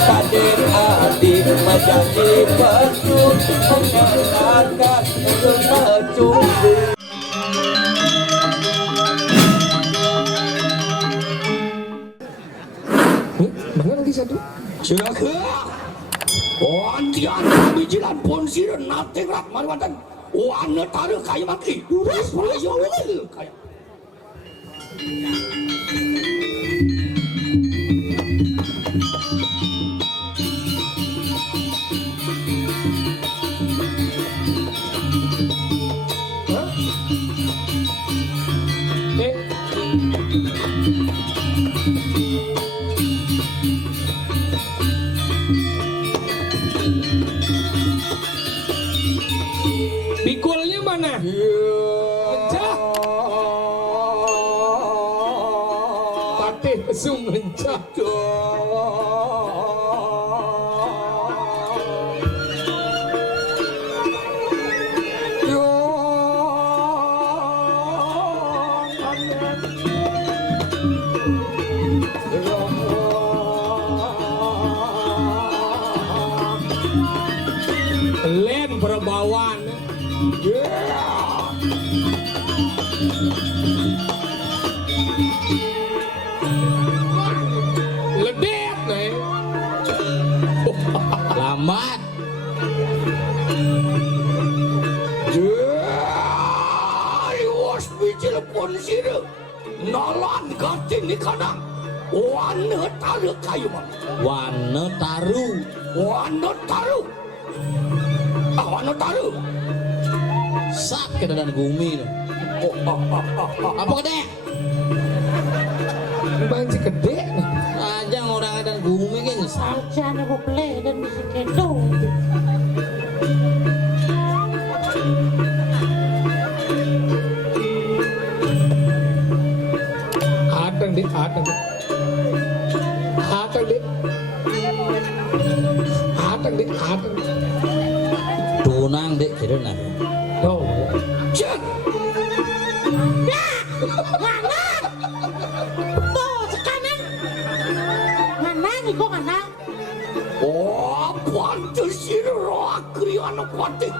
Kadir adik menjadi pesuh menyenangkan kemecumbu. Mana lagi satu? Silakan. Antian bijilan ponsi dan nate rat marwatan. Wana taruh kayu maki. Uras ayo kayu. Bikulnya mana? Mencah. Patih pesung mencah. Len berbawan. Ledet nih. Lambat. Iwas bijil ponsi de. Nalan gatin ni kadang. Wana taruh kayu maki. Wana taru. Wana taruh. Wana taruh. Sak ke dan gumi loh. Apa gede? Banci gede nih. Aja orang ada gumi kan sak. Jangan aku play dan musik itu. Atang dik, atang dik. Atang dik. Atang dik, atang dik. Tunang dek kira nah. Oh. Cek. Mana? Tuh, sekanan. Mana nih kok mana? Oh, pantes sih roh kriana pantes.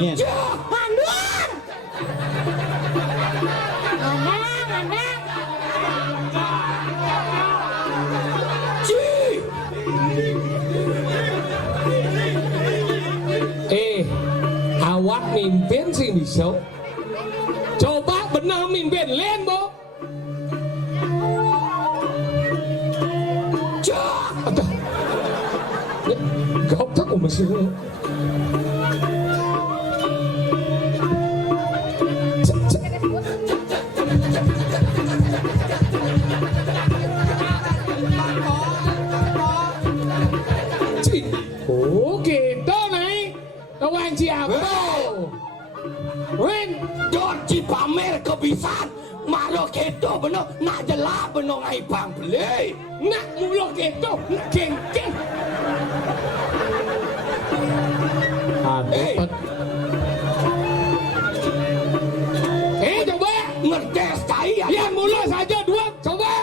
Nih. Cek. Panduan. Mana? Cek. Awak mimpin sih bisa. Coba benar mimpin len bo. Cek. Aduh. Gak tak aku masih. Oh gitu nih. Kawan siapa? Ren. Dodi pamer kebisan. Maro keto bener. Nak jelah bener ngai bang beli. Nak mulu gitu. Kengkeng. Eh. Coba. Ngertes kai ya. Yang mulu saja dua. Coba.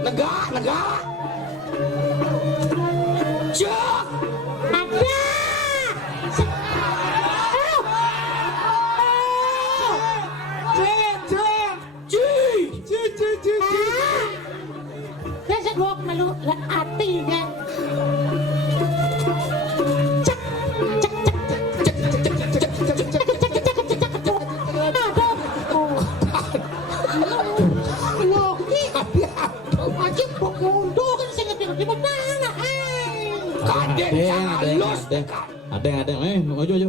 Negara. Cek. Ada. Biasa gua malu hati kan. Ada, maju.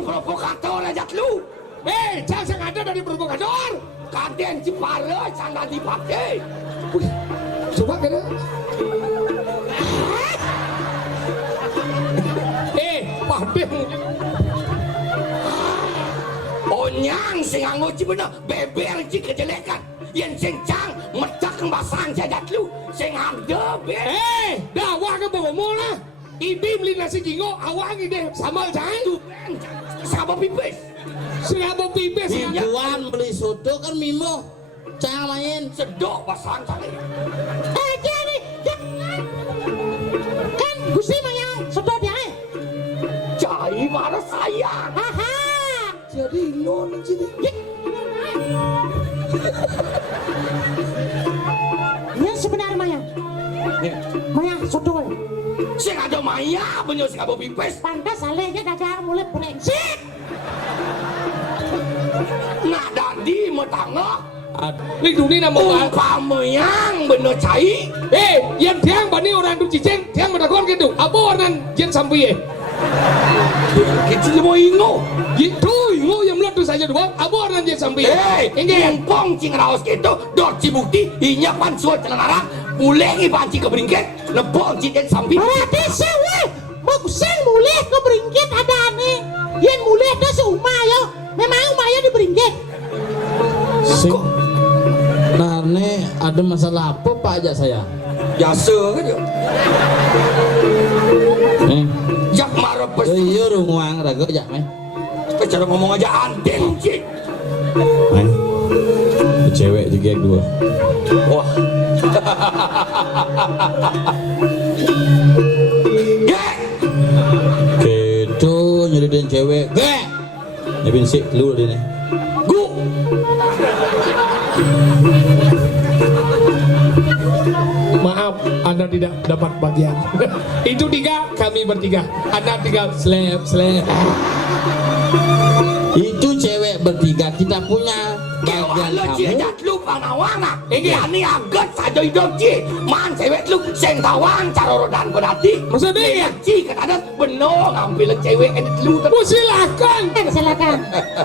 Provokator aja lu. Jangan ada dari provokator. Kaden Cipare sana dipakai. Coba kena. Padeng. cang sing anggo cibena beber ci kejelekan. Yen sing cang medak basang jadat lu. Sing harga be. Dah awak ke bawa mola. Ibim lina si jingo awak ide samal cai. Siapa pipis? Siapa pipis? Tuan beli soto kan mimo. Cang main. Sedok basang cale. Jadi kan Gusti Mayang sedot ya. Cai mana saya? Haha. Jadi non jadi. Yang sebenarnya Mayang. Mayang sedot. Sing ada maya benyo sing abo pipis. Pantas alehnya dagang mulai brengsek. Nak dadi metangah. Lik dunia nama apa? Umpamanya bener cai. Yang tiang bani orang tu cicing, tiang menakon gitu. Apa orang jen sampai Kecil mau ingo. Gitu, ingo yang melut tu saja dua. Apa orang jen sampai? Yang pong cing raos gitu. Dot cibukti, inya pansuat cenanara. Ulengi panci keberingket. Nepong cing sampai. Berarti sewe. Mau sing mulai ke beringkit ada aneh. Yang mulai dah seumah yo. Memang umah yo di beringkit. Sing. Nah, nih ada masalah apa Pak ajak saya? Biasa kan ya. Jak marah pes. Iya runguang raga ajak meh. Cara ngomong aja anten cik. Meh. Cewek juga yang dua. Wah. Gek. Gitu nyeritain cewek. Gek. Nyebin sih keluar dia nih. Gu. Maaf, Anda tidak dapat bagian. Itu tiga, kami bertiga. Anda tinggal slap. Itu cewek bertiga kita punya bagian Kalau kamu. cidat lu panawana. Yani agat saja hidup ci. Man cewek lu seng tawang cara rodan berarti. Maksudnya? Ci kata bener ngambil cewek edit lu. Oh, silakan. Silakan.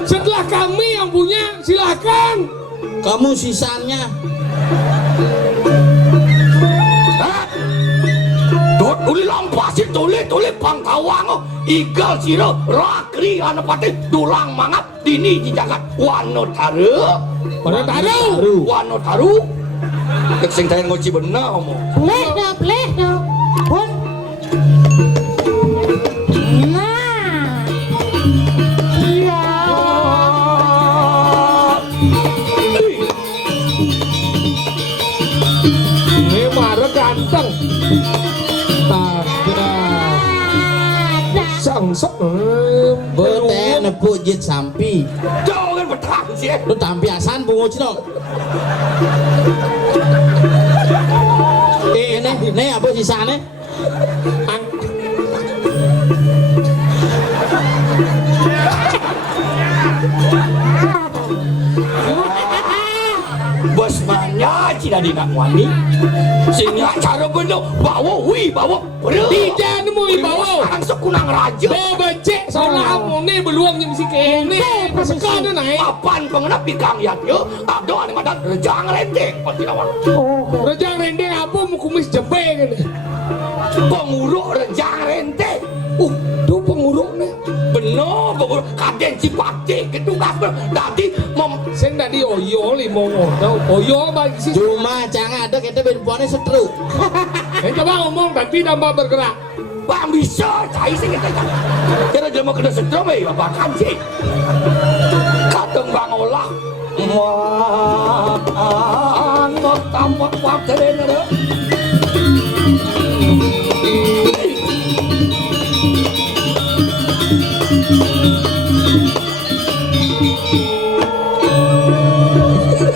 Setelah kami yang punya, silakan. Kamu sisanya. Uli lampasi tulis pang tawang igal siro rakri anu pati dulang mangap dini dijagat wano taru Tek sing tayan ngoci bener omong Bleh dah. Pun. Nah. Iya. Ini marah ganteng. Sangsok Bete nepuk jet sampi. jangan berterang sih Lu tampiasan bungo cino. Nih apa sisanya? bos manya cina dinak wani sehingga cara bener bawa bener Tidak nemu bawa. sekarang sekunang raja Becek seolah ini beluang yang mesti kene. Sekarang naik. papan pengenap di kangyatnya ada ane madan rejang rentek pasti lawan Rejang rendeng apa mau kumis jembe kan? penguruk rejang rentek Tuh penguruk nih. bener penguruk kaden cipati ketugas bener tadi Sing tadi oyo limo tahu oyo bagi sih. Cuma jangan ada kita benpuannya setruk. Coba ngomong tapi tambah bergerak. bang bisa cai sih kita kira dia mau kena setrum ya bahkan sih katong bang olah wah not tamat waktu ini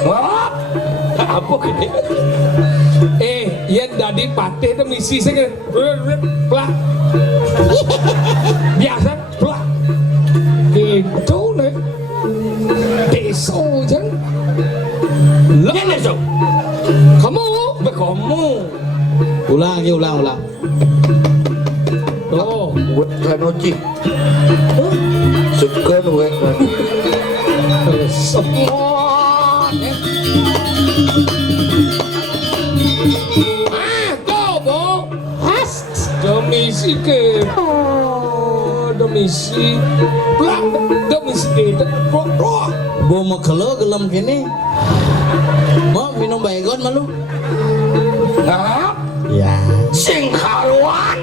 wah apa gini Yang tadi patih itu misi saya plak. Biasa plak. Gitu nih. Deso aja. ini so Kamu kamu Ulang lagi ulang. tuh wet kan oci sekan wet kan semua tuh bo. Has. Demi sikit. domisi plak domisi itu kok Bo mekelo gelem kene. Mau minum baygon malu? Nah, Ya. sing karuan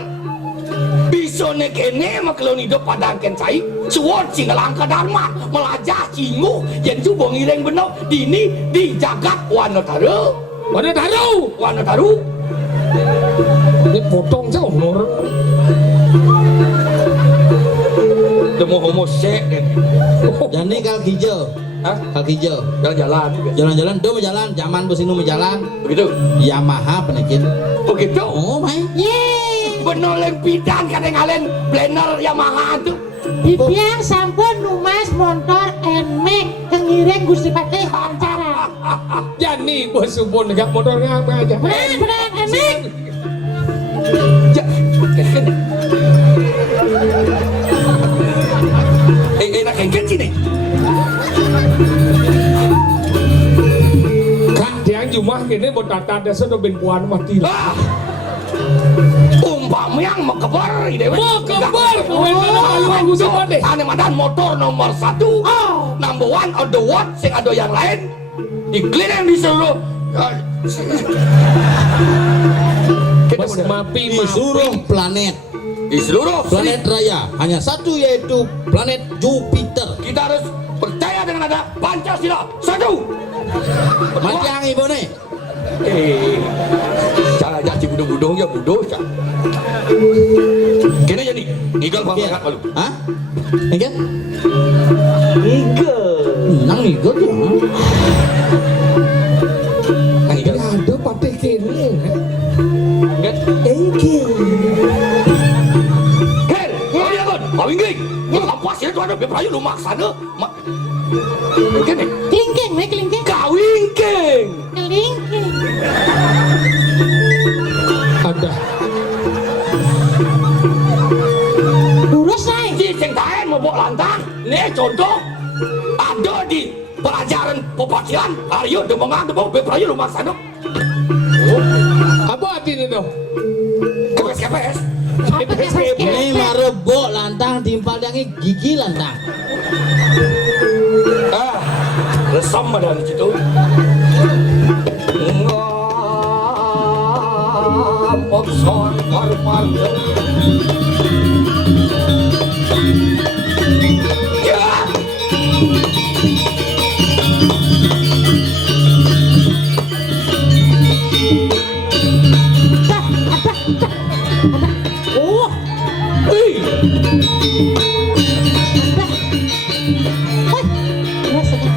bisa nekene makloni do padangken cai suwon sing langka dharma melajah cingu yen coba ngireng beno dini di jagat Wanataru ini potong jauh nor demo homo sek Dan ini kaki hijau. hah Kaki hijau. jalan-jalan Jalan-jalan do jalan, zaman besi nu jalan. begitu Yamaha penekin. begitu Oh, mai. Ye, beno lempitan kadang alen blender Yamaha tuh bibiang sampun numas motor NMAX kengireng Gusti Patih acara. Jani bos supon gak motor ngapa aja Beneran NMAX. enak kengken sini kak diang jumah kini buat tata desa do ben puan mati lah umpama yang mau kebar ide mau kebar halu supon deh ane madan motor nomor 1 number 1 on the world sing ada yang lain dikeliling di seluruh bos mapi Di seluruh planet. di seluruh Planet raya hanya satu, yaitu planet Jupiter. kita harus percaya dengan ada Pancasila 1 Macam ibu nih. cara jadi budo-budo ya budo ya kena jadi igal pangkat malu Hah? Enggak? igal Nang igot ya. nang igal ada patih kini Ken, kau dia kan, kau inggih. Lepas itu ada beberapa lu maksana. Ken, Kelingking, we kelingking. kau inggih. Kelingking. ada Lurus naik. Di sing taen mau bawa lantang. Nih contoh ada di pelajaran pepatian. Ayo demengan bawa beberapa lu maksana. apa hati ini dong KPS. Ini marebok lantang timpal dangi gigi lantang. Resam ada di situ. Ngapokson parparjo. Ya. Oh, Hei. woi. Rasakan.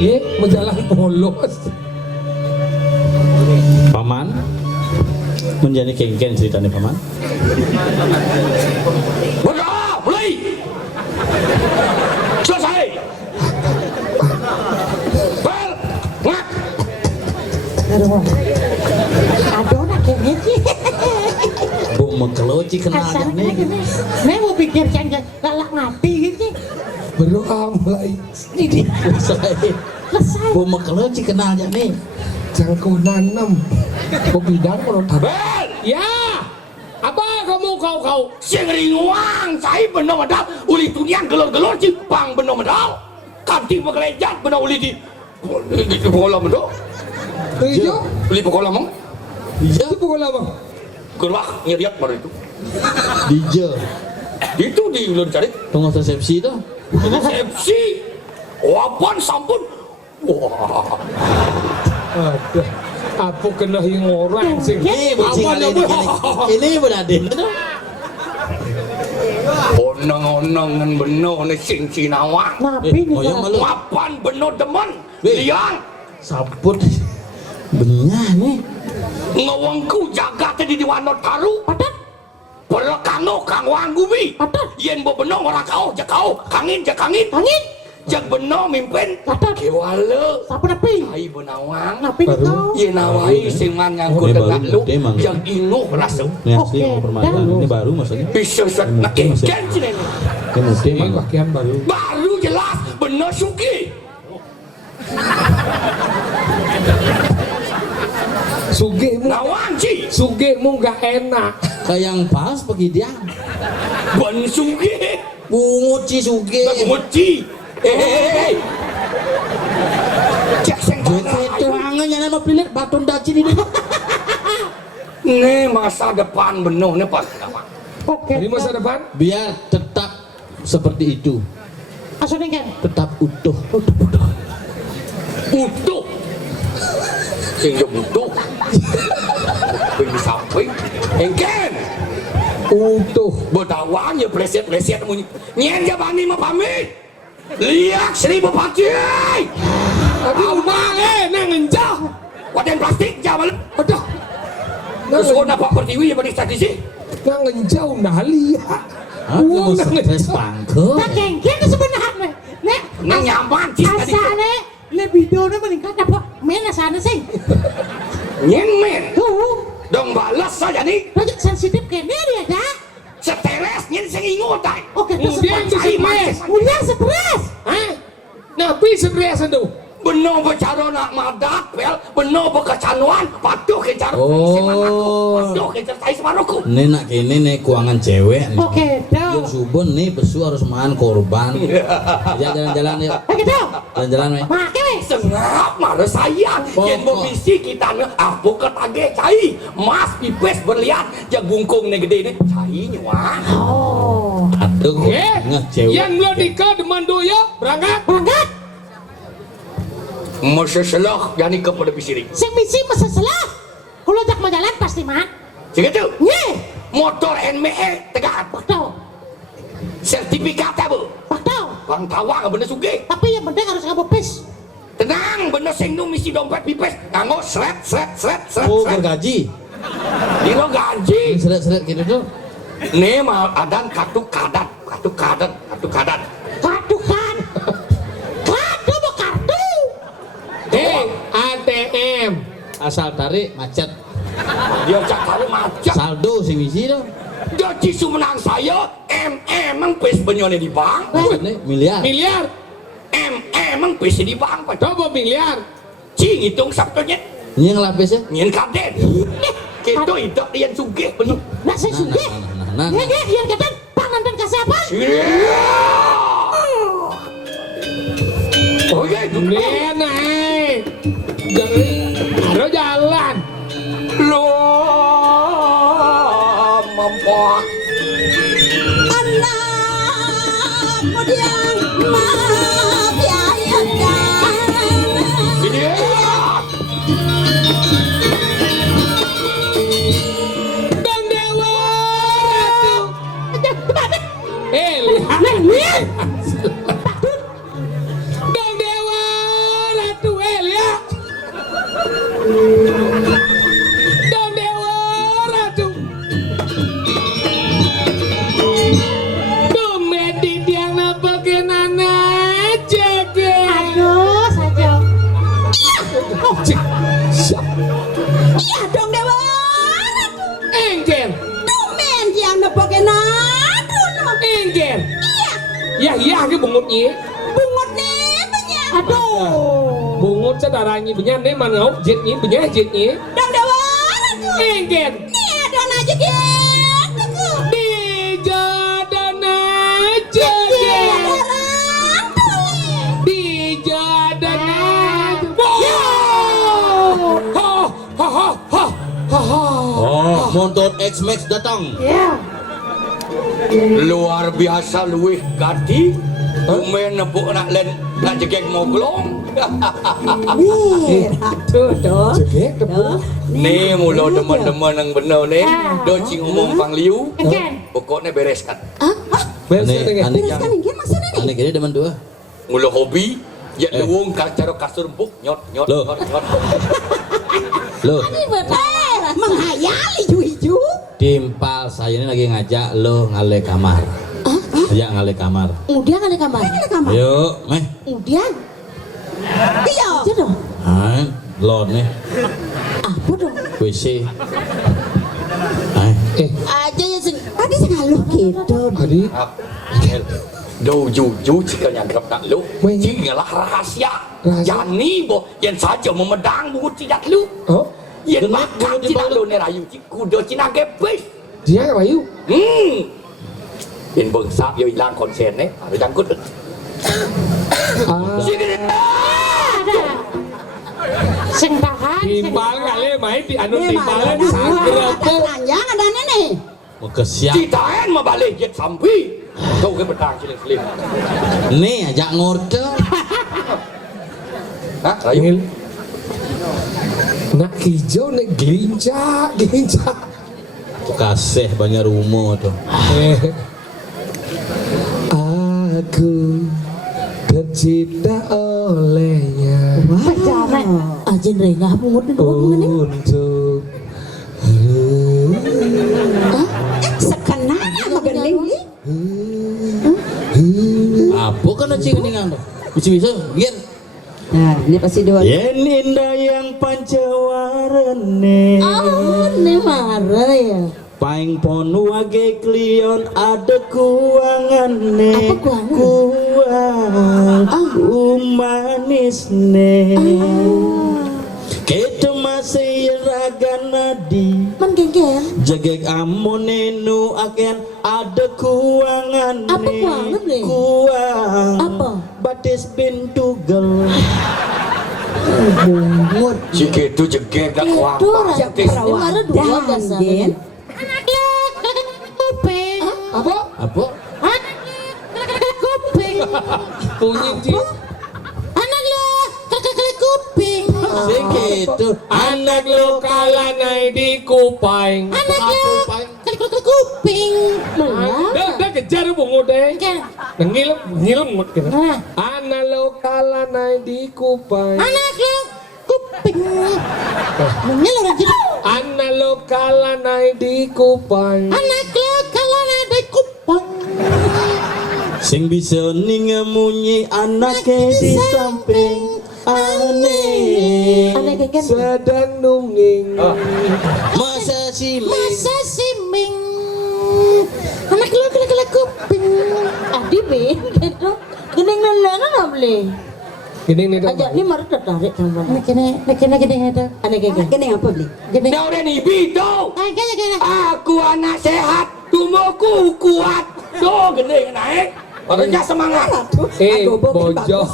ye menjalan polos Paman menjadi kengken ceritanya paman. Berdoa, mulai. Selesai. Bel, ngak. Aduh. Aduh, nak kene sih. Bu mekeloci kenal Asal nih. Nek mau pikir jangan galak ngati gitu. berdoa mulai ini Selesai. Selesai. Bu mekeloci kenal nih. jangkau nanam bidang motor Bel, ya apa kamu kau sing ringuang saya benar medal uli tunian gelor-gelor cipang benar medal. Kanti pekelejat benar uli di pokola medal. iya Uli pokola mong. Iya, itu pukul apa Gerwah ngeriak baru itu. DJ. Itu di ulun cari. Tunggu resepsi tuh. Resepsi. Wapan sampun. Wah. ada apa kena yang orang sing Ini bocing apa kali ini beraden itu. Onang-onang ngan beno ne sing Cinawa. Nabi nih. Oh, yang malu. Wapan beno demen. Weh. Liang. Sabut. Benyah nih. Ngawangku jaga tadi di Wanataru. Padat. Perkano kang wanggubi. Padat. Yen bo beno ora kau ja kau. Kangin ja kangin. Angin. jak bener mimpin Gatot. kewala Siapa napi? ai benawang Napi Baru. itu? ye nawai sing man ngangkut Ini dengan baru lu gede, Mang. yang inuh rasuk Ini asli Oke, permainan. dah. Ini baru maksudnya. bisa set nak ken sini Ini mudah Ini Mang. pakaian baru. baru jelas bener suki Sugihmu, nawang ci sugihmu gak enak. Kayak yang pas pergi dia. ben suki Bungut ci suge. Muci. Cek sing Itu angan yang nama pilih batun daci di. Nih masa depan benuh nih Pak. Oke. Di masa depan, Biar tetap seperti itu. Maksudnya kan? Tetap utuh. Utuh. Sing yo utuh. Di samping. Engken. utuh. Bedawang ya pleset-pleset munyi. Nyen ya bani mah pamit. Liak 1000 pakai. Tapi umang nang ngenjah. Waden plastik jamal. Aduh. Terus kau nampak pertiwi ya bani statisi. Nang ngenjau nah lihat. Aku Uang nang stres ngenjau. pangke. Tak genggen sebenarnya. Nek, Nek nyaman sih tadi. asane libido meningkat apa? Men asane sih. Nyen men. Tuh, Dong balas saja nih. rajak sensitif kene dia dah. Seteles nyen sing ingot ay. Oke, terus Kemudian stres. Udah stres. Hah? Nabi stres itu. Benar bicara nak madak pel, benar berkecanuan, patuh ke cara Oh. patuh ke certai semaruku. Ini nak kini nih keuangan cewek nih. Oke, dah. Yang subun nih besu harus makan korban. Ya jalan-jalan yuk. Oke, dah. Jalan-jalan nih. Makai weh. Sengap marah sayang, yang Pokok. memisi kita nih, aku ketage cai, mas pipes berlian, jak bungkung nih gede nih, cai nyuah. Oh, Aduh, Oke. ngeh cewek. Yang lo nikah deman doya berangkat. berangkat. Masa selah yani kepada pisiri. Sing misi masa salah. Kalau jak mau jalan pasti mah. Segitu. Nye, Motor NME tegak, waktu, sertifikat apa? waktu. Bang tawa bener suge. Tapi yang penting harus kamu pes. Tenang, bener sing nu misi dompet pipes, nganggo seret. Oh, bergaji. Dino gaji. Seret-seret gitu tuh. Nih mah adan kartu kadat. Kartu kan. Kartu mau kartu. ATM. Asal tarik macet. Dia cakap macam. Saldo sing isi tuh. Dia cisu menang saya, emang pes benyone di bank. Ini miliar. Miliar. Emang pes di bank. Coba miliar. Cing hitung sabtunya, Ini ngelapisnya. nyen kadet. Kita itu yang sugih bener. Nah, saya sudah. Nah. Ya, yang kata pangan dan kasih apa? Oh iya itu. Nih naik. Ada jalan. Loh, mampu. Kemudian maaf ya Ini. Bang Dewa Ratu. Lihat. Lihat. Bang Dewa Ratu. Lihat. Bang Dewa Ratu. Dumedi tiang napakin anak jaga. Aduh, saja. Iya dong Dewa Engger. Dumen yang nepokin aduh Engger. Ya ke bungutnya. bungut nih banyak Aduh. Bungut saudaranya punya nih mana jetnya punya jetnya. dong Dewa Engger. nih ada aja gitu Di jadan aja. Di jadan aja. Oh, motor X-Max datang. Ya. Luar biasa luih gati. Umen nepuk nak len nak jegek moglong. tuh dong Jegek tepuk. Nih mula teman-teman yang benar nih. Do cing umum pang liu. Engken. Pokoknya bereskan. Bereskan Aneh, dengan. aneh. bereskan ini maksudnya nih Aneh kini demen dua. Mula hobi. Ya luwung cara kasur empuk nyot. Loh. Loh, ini betul menghayali hijau-hijau timpal saya ini lagi ngajak lo ngale kamar. Ya ngale kamar. Udah kali kamar. Ayo, meh. Udah. Iya. Aja dong. Ah, lon nih. Apa dong? WC. Ay, Aja ya sing. Tadi sekali gitu. Adi Đâu jujur jika nyanggap nak lu Janganlah rahasia Jani bo Yang saja memedang buku tidak lu oh Yang makan cina lu ni rayu Kuda cina gepes dia Bayu Yang bengsap yang hilang konsen ni Ada jangkut ah Sing tahan. timbal kali main di anu timbalan sanggerepuk Nanya ada nih. Mekesiap. Citaan mabalik Jet sampai Kau ke pedang siling-siling Nih ajak ngorce. Hah rayu nak hijau nak gelincak Kasih banyak rumah tuh. aku tercipta olehnya Pacaran. Aja Rena pungut ni dua ni. untuk Sekenanya magaling ni. Apa kan cing ningang tuh? Bisa-bisa, gir. Nah, ini pasti dua. Yen indah yang pancawarane. Oh, ni marah ya. Paing pon wage klion ada kuangane. Apa kuangan? Kuang manis ne. Kita masih raga nadi. Man gengger. Jagek amonenu akan ada kuangan Apa kuangan ni? Kuang Apa? batis pintu Bungut. Jika itu jegek tak kuat Itu lah. Tis. Ni marah dua Dan, biasa. Din. Kuping. Apa? Apa? Kuping. punya cing Anak lo kakak kuping. Sing gitu. anak lo kalah naik di kupaing Anak lo kakak kuping. dah kejar bungut deh Kan. ngilem ngut kena Nah. anak lo kalah naik di kupaing Anak lo kuping. Mungkin orang gitu. anak lo kalah naik di kupaing Anak lo kalau ada kuping. Sing bisa ningemunyi anaknya di samping aneh. Anak gengger. sedang nungging Masa si Masa siming. Anak lo kala kuping. Adi ben gitu. Gening nana nak boleh. gini nih dong Aja ni marah tertarik sama. Nak kena ada. Anak gengger. Kena apa beli? Gening. Dah udah ni bidau Kena. Aku anak sehat Tubuhku kuat Tuh gending naik Orangnya semangat bojong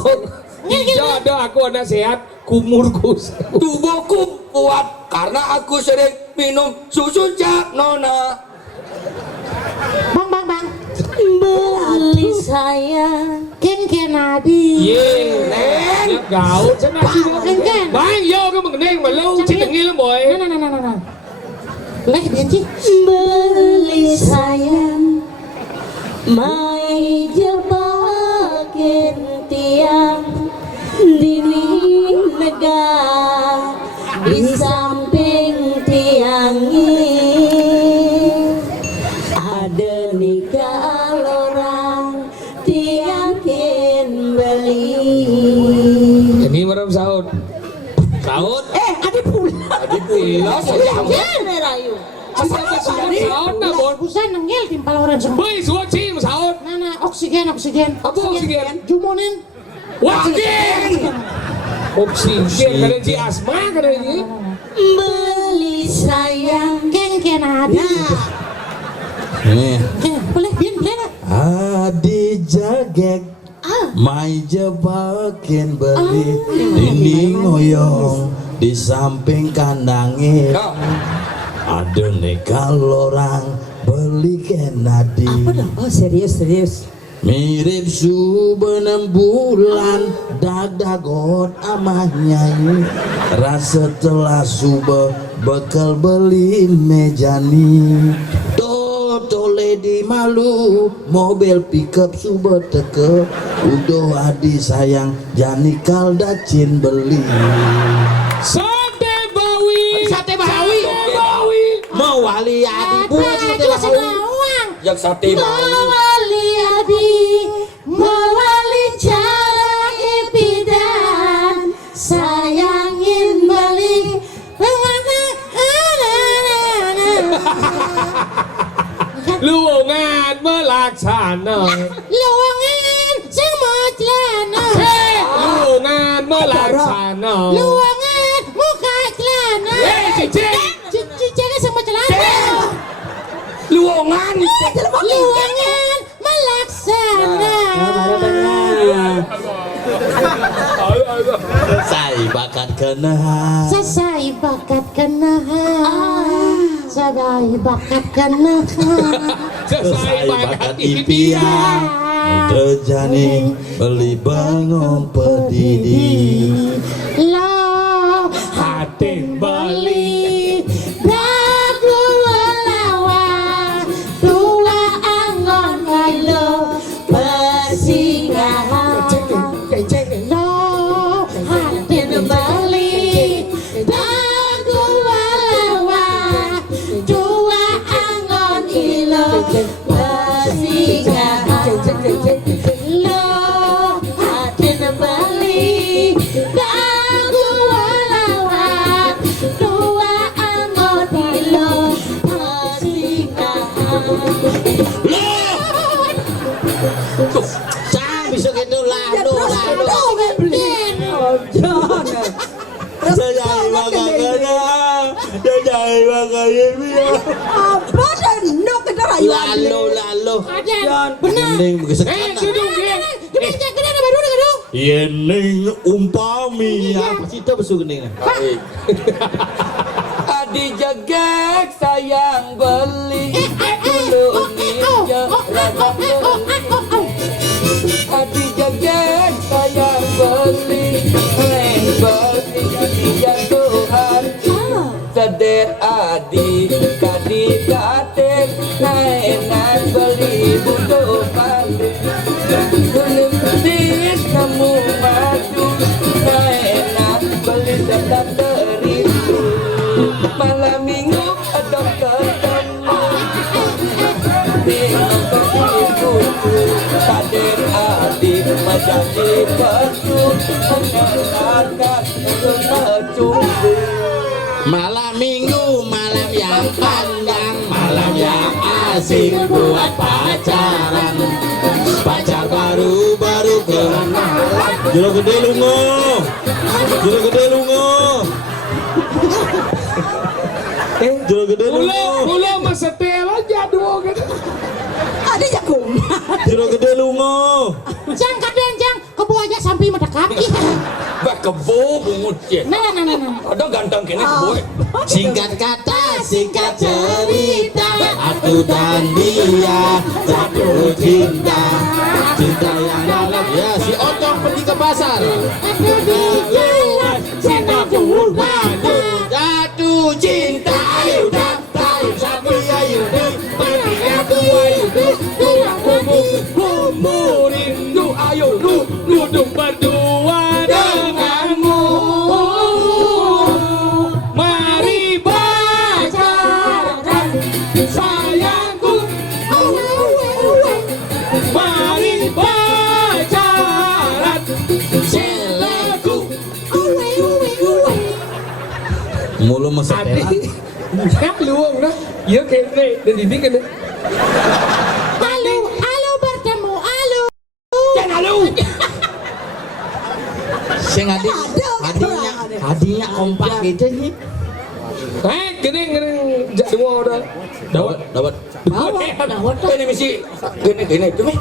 hijau ada aku anak sehat kumurku Tubuhku kuat Karena aku sering minum susu jak nona Bang. Beli saya ken adi. ye Neng gaul sana sih Ken. bang yo cái mừng neng mà lâu chỉ từng nghe lắm boy Nah. Leh dia sih. Beli sayang mai jebakin tiang dinding negah di samping tiang ini ada nikah orang tiangkin beli. ini merem sahut Ada pula. Tadi pula saya Jangan rayu. sahut na bon Busan nenggel timpal orang semua. boy suat sih sahut Nah, oksigen. apa oksigen Jumunin. wakin oksigen kada si asma kada ni Beli sayang ken ada. Nih Boleh nak. Adi jagek mai jebakin beli dinding oyong di samping kandangnya ada nikah orang beli kenadi Oh serius. mirip subuh 6 bulan dadagot amahnya rasa telah subuh bekal beli mejani tole di malu mobil pickup subuh teke udah adi sayang jani kaldacin beli sate bawi mau wali adi buat sate bawi Yang sate bau Wali adi melaksana. Luangan sing maclana. Lungan melaksana. Luangan muka celana. Cicing. Cicingnya sama celana. Luongan. Luangan melaksana. Selesai bakat kena. Selesai bakat kenahan. Selesai bakat kenahan. Selesai bakat impian. Terjani beli bangun pedidi. Lo Hati beli. dagu lawan dua angon lo persinggahan. Lo hati beli dagu lawan dua angon ilo persinggahan. Lo hati beli dagu lawan dua angon ilo persinggahan. Cang bisa gitu lalu. Terjadi bakat kena. Terjadi bakat impian. Apa dan no kita rayuan. Lalu. Ajan, benar. Ning begitu. Gedung. Gede ada baru nih dong. Yening umpami. Apa sih itu besu gening? Adi jagek sayang beli. Dulu ninja rada beli. Adi jagek sayang beli. Neng beli adi jatuhan. Sedet adi kadi katek. Naenan beli butuh balik. Belum dis kamu maju. Naenan beli sedang teritu. Malam minggu adok ketemu. Minum begitu. Kader adik menjadi persu. Menyenangkan untuk mencubu. Malam minggu, malam yang panjang, malam yang asik buat pacaran. Pacar baru kenalan. Jero gede lungo. Jero gede lungo. Jero gede lungo. Ulo mas setel aja dua gitu. Ada jagung. Jero gede lungo. Jang kaden jang kebo aja sampai mendekat. Bah kebo bungut je. Nah. Ada ganteng kene kebo. Singkat kata, singkat cerita, aku dan dia jatuh cinta. Cinta yang dalam. Ya si Otong pergi ke pasar. Aku di jalan cinta berbada. Jatuh cinta, ayo daftar, sapi ayo deh, pergi aku ayo deh, Bumbu rindu ayo duduk berdua denganmu. Mari pacaran sayangku. Mari pacaran selaku. mulu mesetelan. Khác luôn đó. Giữa kia này, dan ini kan. Halo bertemu, halo. Jangan lu. Sing hadinya kompak gitu nih. Gini jak dua dah. Dapat. Ini misi gini itu nih.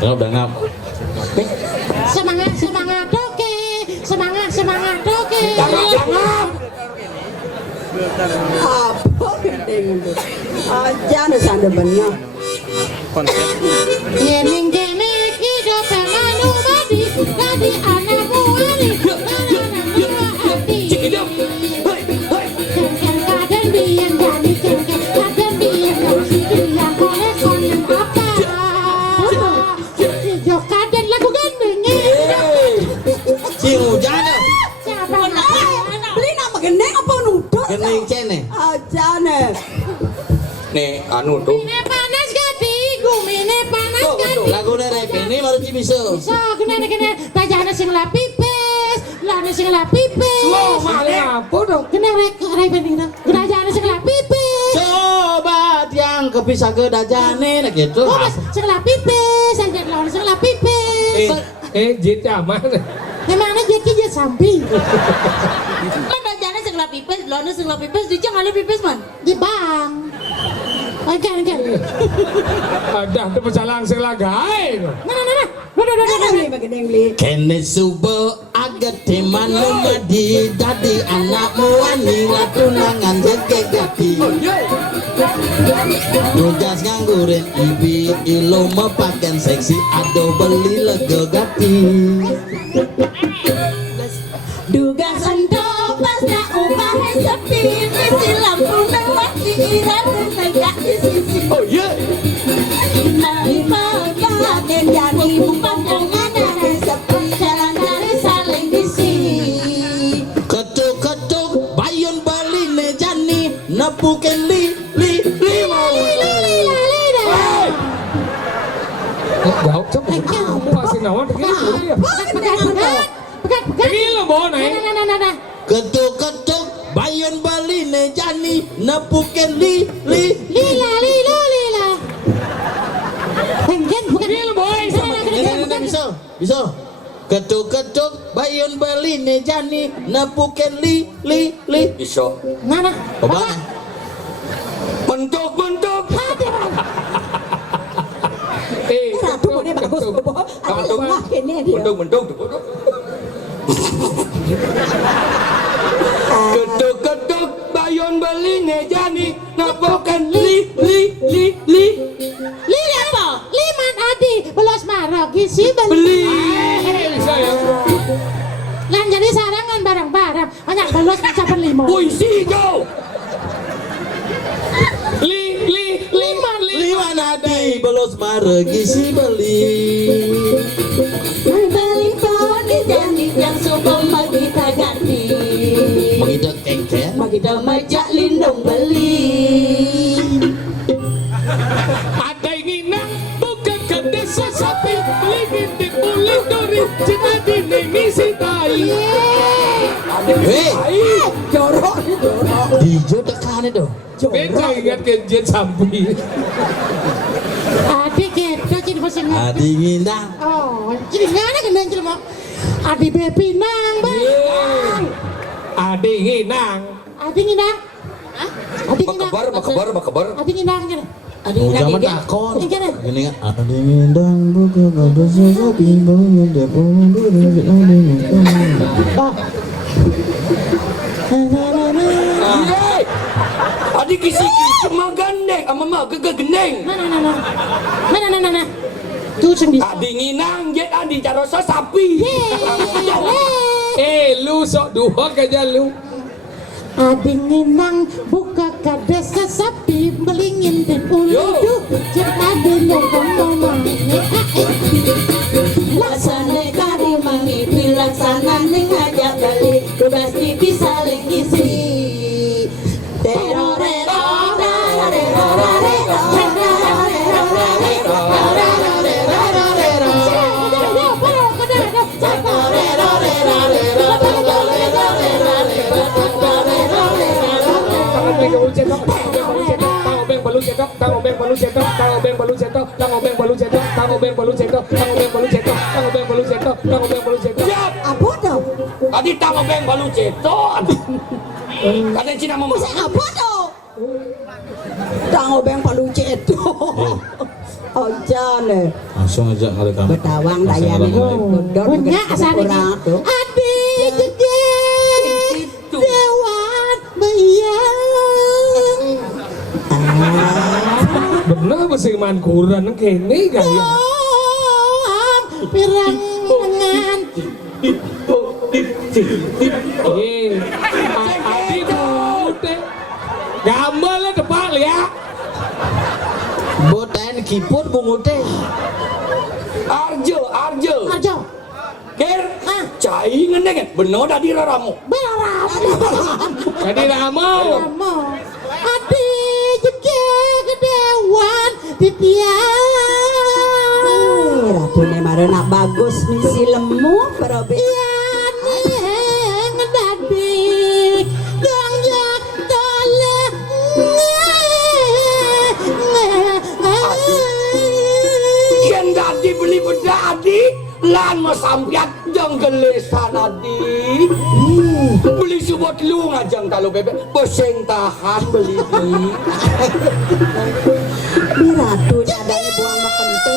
Kalau udah ngap. Semangat oke. Semangat oke. Jangan. Apa penting itu? Aja nih sanda benar. Yening kene hidup manu mati tadi anakmu ani. Cekidam. Hei. Kadang biar jadi kadang biar dia koleksion yang apa? Yo kadang lagu gandengnya. Cing hujan ya. Siapa Beli nama gendeng apa nuduk? Kening cene. Aja nih. Nih anu tuh. Mine panas gati, gumine panas gati. Lagu dari ini baru bisa. So kena tajana sing la pipes, lana sing la pipes. Slow malah. Apa dong? Kena rek bening dong. Tajana sing la pipes. Sobat yang kepisah ke dajane nah gitu. Oh, mas, sekolah pipis, saya lihat lawan sekolah pipis. Jet mana? Gimana jadi jet samping? Mana jana sekolah pipis, lawan sekolah pipis, di jangan ada pipis man. Di bang. Kan. Ada pecah langsung lagai. Nah. Kene subo agak teman lumadi dadi anakmu wani latunangan jegegati. Nugas nganggurin ibi ilo mepaken seksi ado beli lego gati. Duga sendok pas nak ubah sepi, mesti lampu lewati iran tegak di sisi. Oh iya. Maka jadi pemandangan dari sepi, jalan dari saling bisi. Ketuk bayun bali ne jani nepuken mau. Gak coba. Pasti nawan begini ya. Pegat. Gila bawa naik. Nah. Ketuk bayun bali ne jani nepuken Lila. Pengen bukan. Gila boy. Ini bisa. Ketuk bayun bali ne jani nepuken li. Iso. Nah. Apa? Bentuk. Satu ini bagus bobo. Aku ngah kene dia. Bentuk. Ketuk bayon beli nejani napokan li. Lila apa? Liman adi belas marogi si beli. Beli. Bisa ya. Lan jadi sarangan barang-barang banyak belas capan limo. Puisi kau. Liwan adi belos maregi si beli. Beli poni jadi yang sombong bagi ganti. Begitu kengken. Bagi majak lindung beli. Ada inginan bukan ke desa sapi, ingin dipulih dari cina dini si tai. Hei, Jorok. dijo tekan itu. Beca ingat ke jet sampi. Adik kita jadi pasang. Adi ngindang. Oh, jadi mana gendang jelma? Adik bepi nang bang. Ade nginang. Adik ngindang. Adik ngindang. Makabar. Adik ngindang gini. Oh, zaman takon. Ini kan? Gini kan. Adi ngindang buka kada sesapi bangun dia pundur adi ngindang. Oh. Adik kisi-kisi magandeng ama gegeneng. Nah. Tuh sendiri. Adik nginang jet adi caroso sapi. Lu sok dua kaja lu. Adik ngindang buka kades sapi belingin di ulu cepat ngomong. Laksane kari mangi pilaksana ning ngajak balik bebas tipi saling isi. Apa tuh? Tadi tahu beng balu ceton. Kadang Cina mau Apa tuh? Tango beng palu ceto. Oh jane. Langsung aja kali kamu. Betawang dayane. Punya asal orang tuh. adik gede dewan bayang. Bener masih man kurang kene gaya. Pirang dengan Adi bude. Gamal depan ya. Boten kiput bungute. Arjo. Arjo Ker, cai ngeneng bener tadi raramu. beram Jadi ramau. kamu adik gede dewan titian. Ratune mare nak bagus misi lemu perobe. Ngedadi dong jak tole bedak adik lan masampian jeng gelesan adik beli subot lu ngajang talo bebek beseng tahan beli di Ini ratu adanya buang makan itu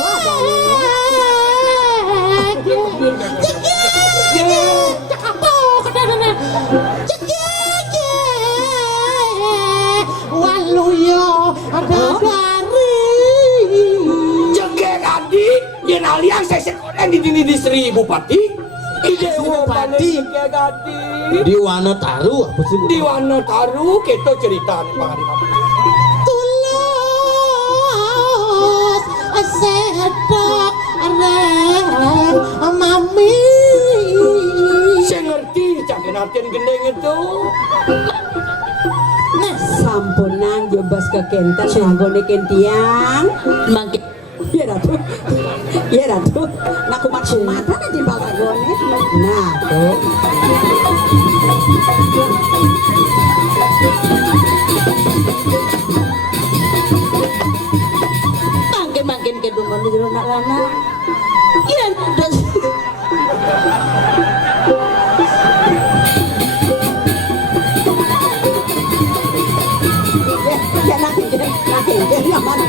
jegek adik yen alian sesek orang di dini di Sri Bupati ide Bupati jegek adik Di Wanataru apa sih? di Wanataru kita cerita nih Pak Adi Tulus sedok mami saya ngerti cakin hatian gendeng itu sampunan jebas ke kental ngagone kentiang Makin iya ratu nak kumat kumatan aja bagagone nah tuh makin ke dumon di rumah lana. Iya, terus ya nak nyaman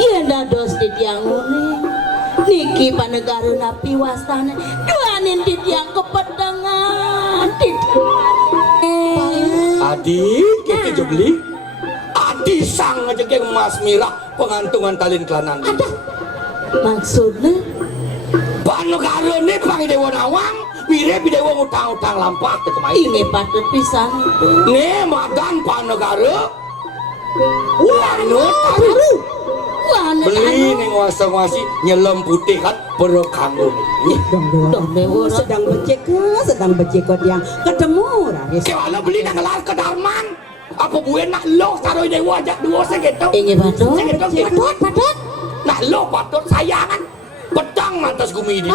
iya dados di tiang uring. Niki panegaru napi wastane duanin di tiang kepedangan di adik kita jo beli adik sang aja ke Mas Mira pengantungan talin kelanan ada maksudnya panu karo nih pangi dewa nawang mirip dewa utang-utang lampat ke kemarin ini patut pisan nih madan panu karo wanu taru wah beli nih ngwasa-ngwasi nyelam putih kan perkanggo nih dong dewa sedang becekot yang ketemu raris kewala beli nak ngelar ke darman apa gue nak lo taruh dewa aja dua segitu ini patut patut nak lo patut sayangan pedang mantas gumi ini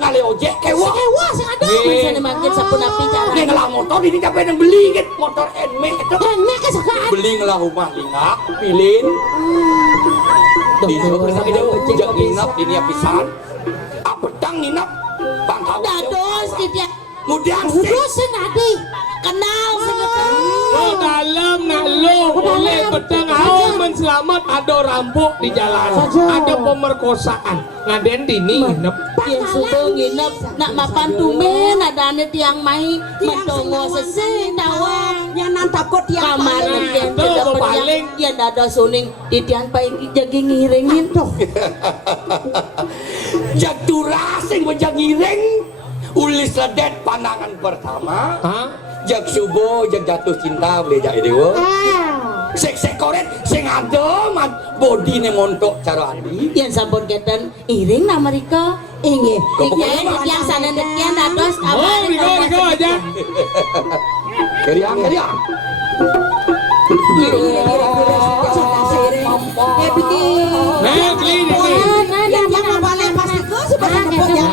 ngale ojek kewa sing ada bisa makin sapun api jalan ini ngelah motor ini capek yang beli gitu motor NMAX itu enak kesukaan beli ngelah rumah lingap pilin di bersama dewa jak nginap ini pisan pedang nginap pantau dados di tiang mudah sih dosen adi kenal segetar Oh dalam nak lo boleh pedang awal menselamat ada rampok di jalan ada pemerkosaan ngaden dini nginep yang sudah nginep nak mapan tumben ada ane tiang mai mentongo sesing tawang yang nantap kok tiang kamar yang Tuh, tidak paling. yang ya dada suning di tiang paling jagi ngiringin tuh jatuh rasing wajah ngiring ulis ledet pandangan pertama Hah? jak subuh jak jatuh cinta boleh jadi dewa sek koret sing adem body ne montok cara andi yang sampun ketan iring na mereka inge yang sana dekian dados Oh Riko aja keriang Nah beli ini yang apa pasti ke sebenarnya nepok ya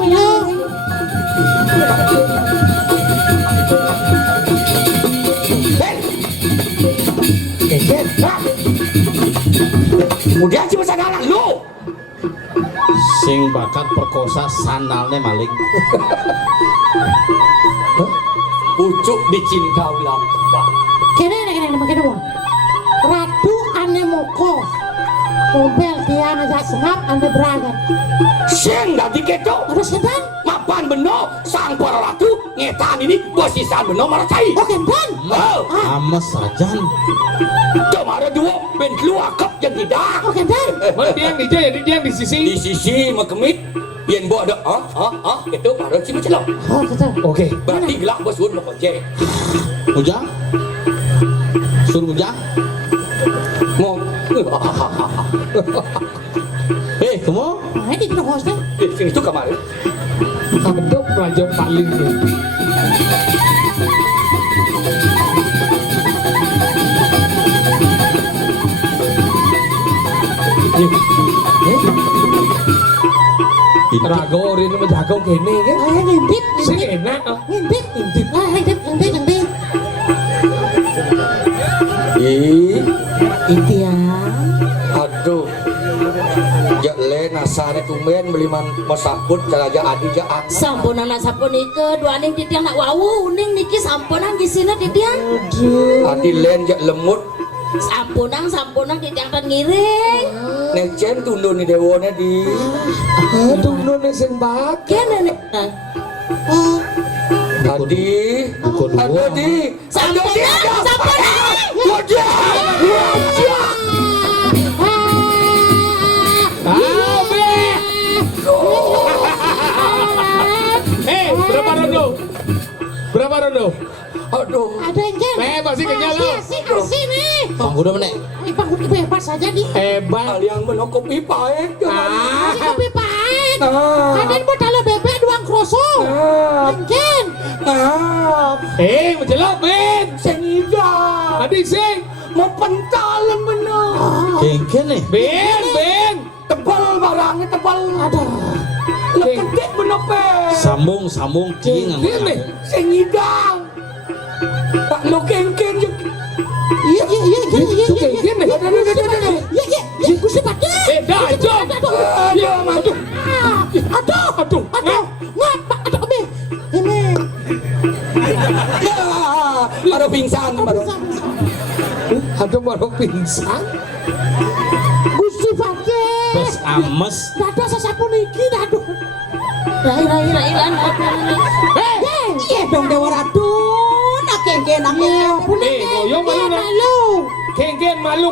Milo kemudian si pesan anak lu Sing bakat perkosa sandalnya maling. pucuk dicinta ulang kembang kene Ratu ane moko mobil dia ngajak sengap ane beragam sing dadi keto terus kedan mapan beno sang para ratu ngetan ini bosisan beno maracai oke dan Ames sajan. kemarin dua ben keluar kep yang tidak oke dan Diang di jadi diang di sisi di sisi makemit yang buat ada itu baru si mencelok oh betul Oke berarti gelak bos pun mau ojek Ujang? Suruh Ujang? mau Kamu? nah ini kita hostnya sini itu kemarin Bentuk raja paling Ragorin menjago kene kan. Ngintip, Sing enak. ngintip, ngintip, ngintip. Itu ya. Aduh. Jak le nasane tumben beli masakut caraja adi jak ak. Sampunan sampun ike dua ning titiang nak wawu ning niki sampunan gisina titiang. Adi len jak lemut. Sampunan titiang kan ngiring. Nek cen tundun ni dewone di. Tunggu nih sing bak. Kene nih. Adi. Adi. Sampunan. Wajah. Berapa rondo? Aduh. Ada yang jen. Masih kenyal lo. Asik nih. Pangkuda menek. Pangkuda bebas saja di. Hebat. Kalian menokop pipa Masih kopi pahit. Kalian buat talo bebek doang kroso. Jen. Menjelok Ben. Sengida. Adik sing. Mau pentalan bener. Kengken nih. Ben. Tebal barangnya tebal. Aduh. Lepetik bener pe. Sambung king. Kene. Sengida. Tak lo kengken juga. Iya. Kene. Iya, Gusti Pati. Dah jom. Aduh, aduh. Aduh. Ngapa? Aduh, Abi. Ini. Baru pingsan baru. Aduh baru pingsan. Gusti Pati. Bes ames. Dada sesapu niki, dadu. Rai. Iya dong Dewa Ratu. Nak kengken Goyong malu. Kengken malu.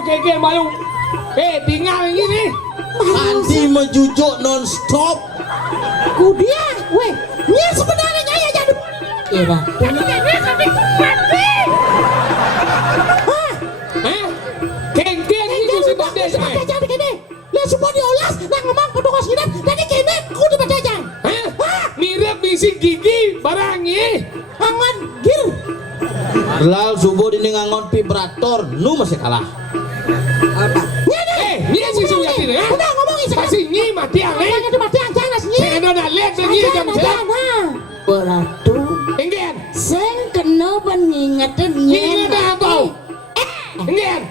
Tinggal ini. Andi menjujuk non-stop. Kudia, weh. Ini sebenarnya ya jadi. Iya. Kengken itu si Bade. Jadi gini. Lihat semua diolas, nak ngomong kedua sidap. Tadi kini, ku di bacajan. Mirip bisi gigi barangnya. Angan, gil. Lal subuh dini ngangon vibrator. Nu masih kalah. Ini si Suyati ya. Udah ngomongin sekarang. Kasih nyi mati ale. Jangan itu mati jangan nasinya. Saya ada lihat nyi jam saya. Beratu. Enggen. Sing kena pengingetan Nyi apa? Enggen.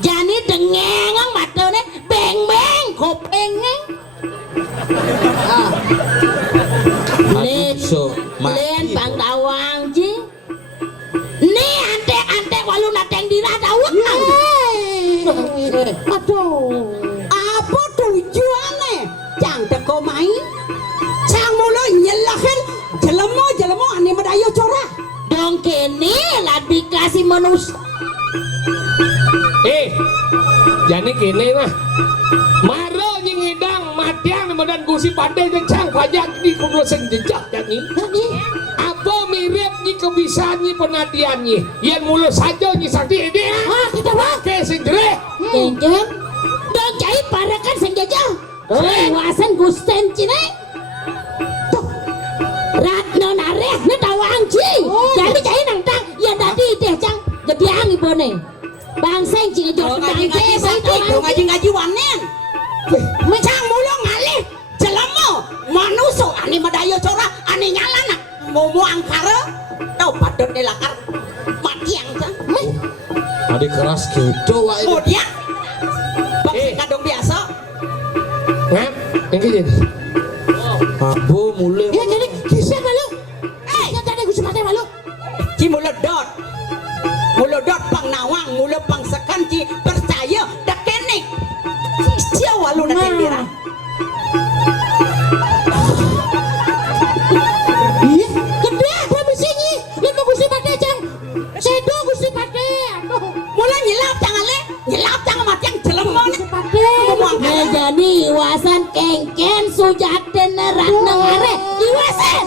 Jani dengeng matane beng kopengeng. Len bang tawang ji. Ni ante walu nateng dira dawang. Aduh. Apa tujuannya? Cang teko mai. Cang mulu nyelahin jelemo ane medayo corah. Dong kene lebih kasih manusia. Jani kene mah. Maro nyingidang matiang medan gusi pandai cang pajak di kudu sing jejak jani. Apa mirip ni kebiasaan ni penadian ni. Yang mulu saja ni sakti ini. Kita Pakai sing jere. Kengkeng. Dong cai parakan sing jajah. Wasan gusten cine. Ratno nareh ne tawang ci. Jadi cai nang tang ya tadi teh cang gediang ibone. Bang seng cing jok ngaji wanen. Cang mulu ngalih jelemo manusia ane medayo corah ane nyalana mau angkara tau padot delakar mati yang cang. Adik keras gitu wah ini. Kemudian bang kadang biasa. Enggen. Abu mulai. Ya jadi kisah malu. Ya tadi Gusti Pati malu. Ci muledot pang nawang mule pang sekan ci percaya dak kene sia walu dak kendira Iya, gede apa bisinya? Lihat Gusti Pati cang. Sedo Gusti Pati. Aduh. mulai nyelap tangan mati yang jelema Gusti Pati. jadi iwasan kengken sujaten ratno ngare iwasan